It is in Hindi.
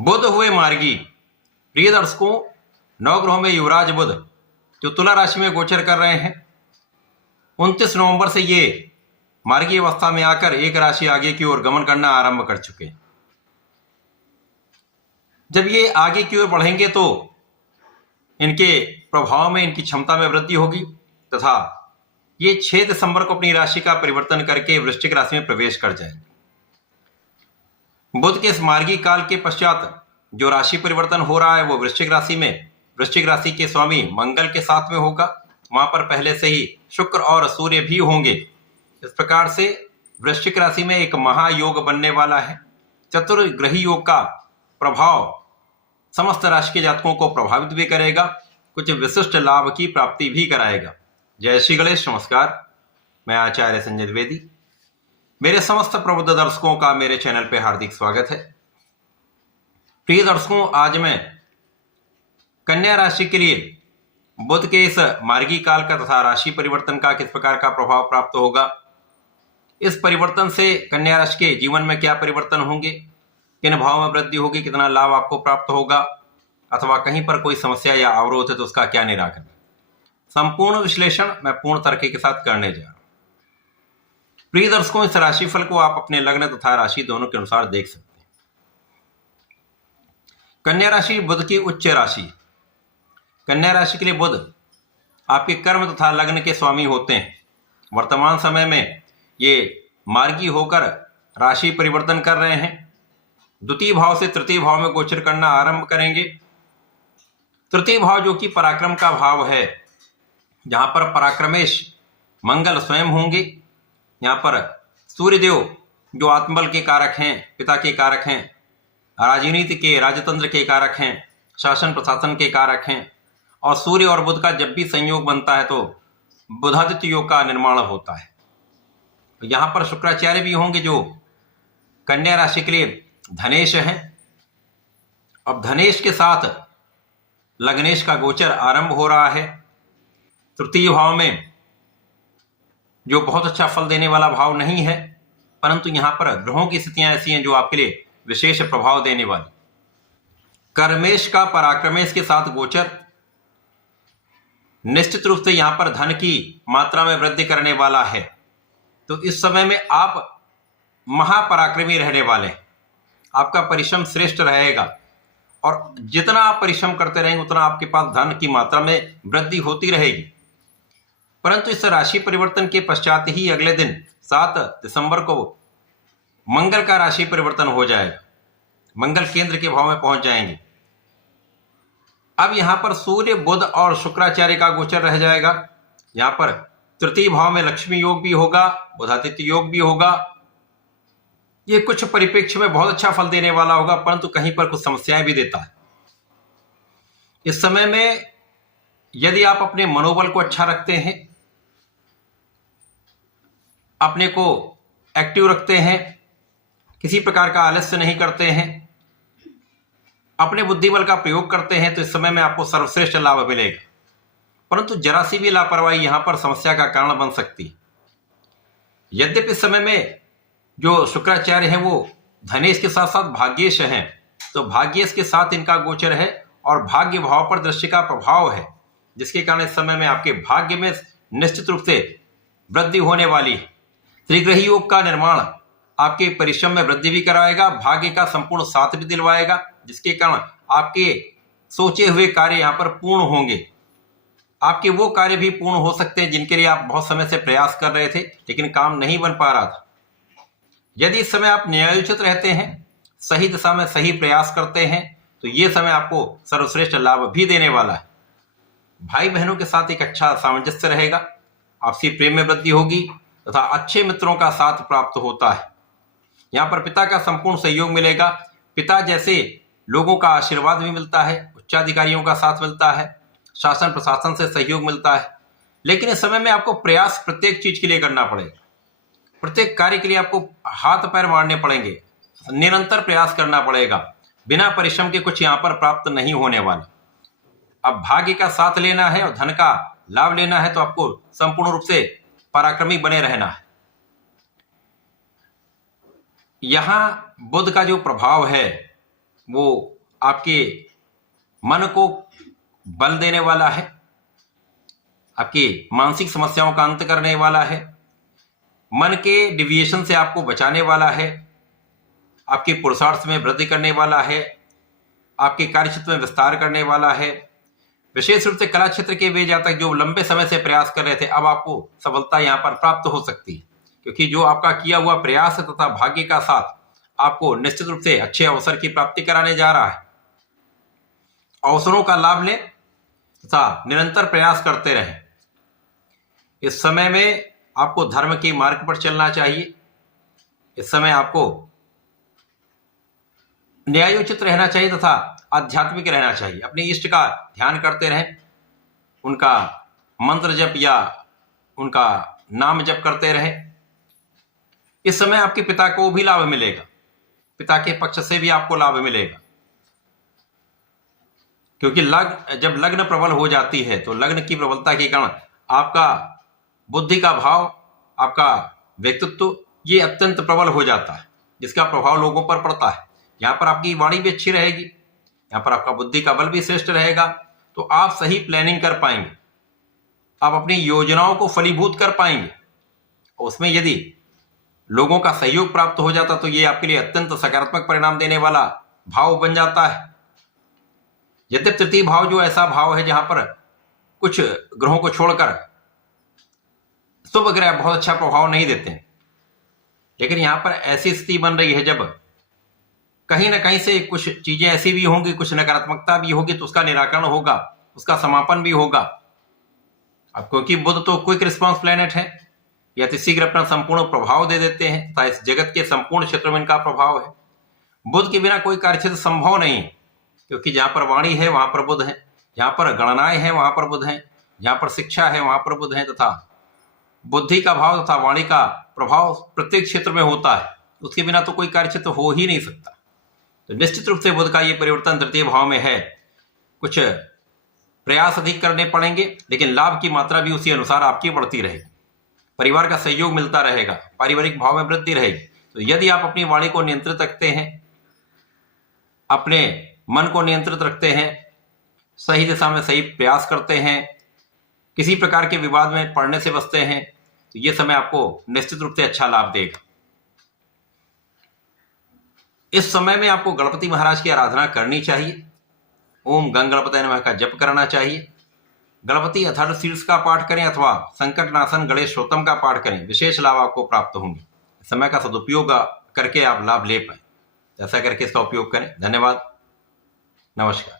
बुध हुए मार्गी। प्रिय दर्शकों, नवग्रहों में युवराज बुध जो तुला राशि में गोचर कर रहे हैं, 29 नवंबर से ये मार्गी अवस्था में आकर एक राशि आगे की ओर गमन करना आरंभ कर चुके हैं। जब ये आगे की ओर बढ़ेंगे तो इनके प्रभाव में, इनकी क्षमता में वृद्धि होगी तथा ये 6 दिसंबर को अपनी राशि का परिवर्तन करके वृश्चिक राशि में प्रवेश कर जाएंगे। बुध के इस मार्गी काल के पश्चात जो राशि परिवर्तन हो रहा है वो वृश्चिक राशि में, वृश्चिक राशि के स्वामी मंगल के साथ में होगा। वहां पर पहले से ही शुक्र और सूर्य भी होंगे। इस प्रकार से वृश्चिक राशि में एक महायोग बनने वाला है। चतुर्ग्रही योग का प्रभाव समस्त राशि के जातकों को प्रभावित भी करेगा, कुछ विशिष्ट लाभ की प्राप्ति भी कराएगा। जय श्री गणेश। नमस्कार, मैं आचार्य संजय द्विवेदी। मेरे समस्त प्रबुद्ध दर्शकों का मेरे चैनल पे हार्दिक स्वागत है। प्रिय दर्शकों, आज मैं कन्या राशि के लिए बुध के इस मार्गी काल का तथा राशि परिवर्तन का किस प्रकार का प्रभाव प्राप्त होगा, इस परिवर्तन से कन्या राशि के जीवन में क्या परिवर्तन होंगे, किन भाव में वृद्धि होगी, कितना लाभ आपको प्राप्त होगा अथवा कहीं पर कोई समस्या या अवरोध है तो उसका क्या निराकरण, संपूर्ण विश्लेषण मैं पूर्ण तर्क के साथ करने जा रहा हूं। प्रिय दर्शकों, इस राशिफल को आप अपने लग्न तथा राशि दोनों के अनुसार देख सकते हैं। कन्या राशि बुध की उच्च राशि। कन्या राशि के लिए बुध आपके कर्म तथा लग्न के स्वामी होते हैं। वर्तमान समय में ये मार्गी होकर राशि परिवर्तन कर रहे हैं। द्वितीय भाव से तृतीय भाव में गोचर करना आरंभ करेंगे। तृतीय भाव जो कि पराक्रम का भाव है, जहां पर पराक्रमेश मंगल स्वयं होंगे। यहाँ पर सूर्यदेव जो आत्मबल के कारक हैं, पिता के कारक हैं, राजनीति के, राजतंत्र के कारक हैं, शासन प्रशासन के कारक हैं, और सूर्य और बुध का जब भी संयोग बनता है तो बुधादित्य योग का निर्माण होता है। तो यहाँ पर शुक्राचार्य भी होंगे जो कन्या राशि के लिए धनेश हैं। अब धनेश के साथ लग्नेश का गोचर आरंभ हो रहा है। तृतीय भाव में जो बहुत अच्छा फल देने वाला भाव नहीं है, परंतु यहां पर ग्रहों की स्थितियां ऐसी हैं जो आपके लिए विशेष प्रभाव देने वाली। कर्मेश का पराक्रमेश के साथ गोचर निश्चित रूप से यहां पर धन की मात्रा में वृद्धि करने वाला है। तो इस समय में आप महापराक्रमी रहने वाले हैं। आपका परिश्रम श्रेष्ठ रहेगा और जितना आप परिश्रम करते रहेंगे उतना आपके पास धन की मात्रा में वृद्धि होती रहेगी। परंतु इस राशि परिवर्तन के पश्चात ही अगले दिन 7 दिसंबर को मंगल का राशि परिवर्तन हो जाएगा। मंगल केंद्र के भाव में पहुंच जाएंगे। अब यहां पर सूर्य, बुध और शुक्राचार्य का गोचर रह जाएगा। यहां पर तृतीय भाव में लक्ष्मी योग भी होगा, बुधादित्य योग भी होगा। ये कुछ परिप्रेक्ष्य में बहुत अच्छा फल देने वाला होगा, परंतु कहीं पर कुछ समस्याएं भी देता है। इस समय में यदि आप अपने मनोबल को अच्छा रखते हैं, अपने को एक्टिव रखते हैं, किसी प्रकार का आलस्य नहीं करते हैं, अपने बुद्धिबल का प्रयोग करते हैं, तो इस समय में आपको सर्वश्रेष्ठ लाभ मिलेगा। परंतु जरा सी भी लापरवाही यहां पर समस्या का कारण बन सकती है। यद्यपि इस समय में जो शुक्राचार्य हैं वो धनेश के साथ साथ भाग्येश हैं, तो भाग्येश के साथ इनका गोचर है और भाग्य भाव पर दृष्टि का प्रभाव है, जिसके कारण इस समय में आपके भाग्य में निश्चित रूप से वृद्धि होने वाली है। त्रिग्रही योग का निर्माण आपके परिश्रम में वृद्धि भी कराएगा, भाग्य का संपूर्ण साथ भी दिलवाएगा, जिसके कारण आपके सोचे हुए कार्य यहां पर पूर्ण होंगे। आपके वो कार्य भी पूर्ण हो सकते हैं जिनके लिए आप बहुत समय से प्रयास कर रहे थे लेकिन काम नहीं बन पा रहा था। यदि इस समय आप न्यायोचित रहते हैं, सही दिशा में सही प्रयास करते हैं, तो ये समय आपको सर्वश्रेष्ठ लाभ भी देने वाला है। भाई बहनों के साथ एक अच्छा सामंजस्य रहेगा, आपसी प्रेम में वृद्धि होगी तथा अच्छे मित्रों का साथ प्राप्त होता है। यहाँ पर पिता का संपूर्ण सहयोग मिलेगा। पिता जैसे लोगों का आशीर्वाद भी मिलता है, उच्चाधिकारियों का साथ मिलता है, शासन प्रशासन से सहयोग मिलता है। लेकिन इस समय में आपको प्रयास प्रत्येक चीज के लिए करना पड़ेगा। प्रत्येक कार्य के लिए आपको हाथ पैर मारने पड़ेंगे, निरंतर प्रयास करना पड़ेगा। बिना परिश्रम के कुछ यहाँ पर प्राप्त नहीं होने वाला। अब भाग्य का साथ लेना है और धन का लाभ लेना है तो आपको संपूर्ण रूप से पराक्रमी बने रहना है। यहां बुध का जो प्रभाव है वो आपके मन को बल देने वाला है, आपकी मानसिक समस्याओं का अंत करने वाला है, मन के डिविएशन से आपको बचाने वाला है, आपके पुरुषार्थ में वृद्धि करने वाला है, आपके कार्यक्षेत्र में विस्तार करने वाला है। विशेष रूप से कला क्षेत्र के वे जातक जो लंबे समय से प्रयास कर रहे थे, अब आपको सफलता यहाँ पर प्राप्त हो सकती है, क्योंकि जो आपका किया हुआ प्रयास है तथा भाग्य का साथ आपको निश्चित रूप से अच्छे अवसर की प्राप्ति कराने जा रहा है। अवसरों का लाभ लें तथा निरंतर प्रयास करते रहें। इस समय में आपको धर्म के मार्ग पर चलना चाहिए। इस समय आपको न्यायोचित रहना चाहिए तथा आध्यात्मिक रहना चाहिए। अपने इष्ट का ध्यान करते रहें, उनका मंत्र जप या उनका नाम जप करते रहें। इस समय आपके पिता को भी लाभ मिलेगा, पिता के पक्ष से भी आपको लाभ मिलेगा, क्योंकि जब लग्न प्रबल हो जाती है तो लग्न की प्रबलता के कारण आपका बुद्धि का भाव, आपका व्यक्तित्व ये अत्यंत प्रबल हो जाता है, जिसका प्रभाव लोगों पर पड़ता है। यहाँ पर आपकी वाणी भी अच्छी रहेगी, यहाँ पर आपका बुद्धि का बल भी श्रेष्ठ रहेगा, तो आप सही प्लानिंग कर पाएंगे, आप अपनी योजनाओं को फलीभूत कर पाएंगे। उसमें यदि लोगों का सहयोग प्राप्त हो जाता तो ये आपके लिए अत्यंत सकारात्मक परिणाम देने वाला भाव बन जाता है। यद्यप तृतीय भाव जो ऐसा भाव है जहां पर कुछ ग्रहों को छोड़कर शुभ ग्रह बहुत अच्छा प्रभाव नहीं देते हैं, लेकिन यहां पर ऐसी स्थिति बन रही है जब कहीं ना कहीं से कुछ चीजें ऐसी भी होंगी, कुछ नकारात्मकता भी होगी, तो उसका निराकरण होगा, उसका समापन भी होगा। अब क्योंकि बुध तो क्विक रिस्पांस प्लैनेट है, या तो शीघ्र अपना संपूर्ण प्रभाव दे देते हैं तथा इस जगत के संपूर्ण क्षेत्र में इनका प्रभाव है। बुध के बिना कोई कार्यक्षेत्र संभव नहीं है, क्योंकि जहां पर वाणी है वहां पर बुध है, जहां पर गणनाएं हैं वहां पर बुध है, जहां पर शिक्षा है वहां पर बुध है, तथा बुद्धि का भाव तथा वाणी का प्रभाव प्रत्येक क्षेत्र में होता है। उसके बिना तो कोई कार्यक्षेत्र हो ही नहीं सकता। तो निश्चित रूप से बुध का ये परिवर्तन तृतीय भाव में है। कुछ प्रयास अधिक करने पड़ेंगे, लेकिन लाभ की मात्रा भी उसी अनुसार आपकी बढ़ती रहेगी, परिवार का सहयोग मिलता रहेगा, पारिवारिक भाव में वृद्धि रहेगी। तो यदि आप अपनी वाणी को नियंत्रित रखते हैं, अपने मन को नियंत्रित रखते हैं, सही दिशा में सही प्रयास करते हैं, किसी प्रकार के विवाद में पड़ने से बचते हैं, तो ये समय आपको निश्चित रूप से अच्छा लाभ देगा। इस समय में आपको गणपति महाराज की आराधना करनी चाहिए। ओम गंग गणपतये नमः का जप करना चाहिए। गणपति अथर्व शीर्ष का पाठ करें अथवा संकटनाशन गणेश स्तोत्रम का पाठ करें, विशेष लाभ आपको प्राप्त होंगे। समय का सदुपयोग करके आप लाभ ले पाए, ऐसा करके इसका उपयोग करें। धन्यवाद, नमस्कार।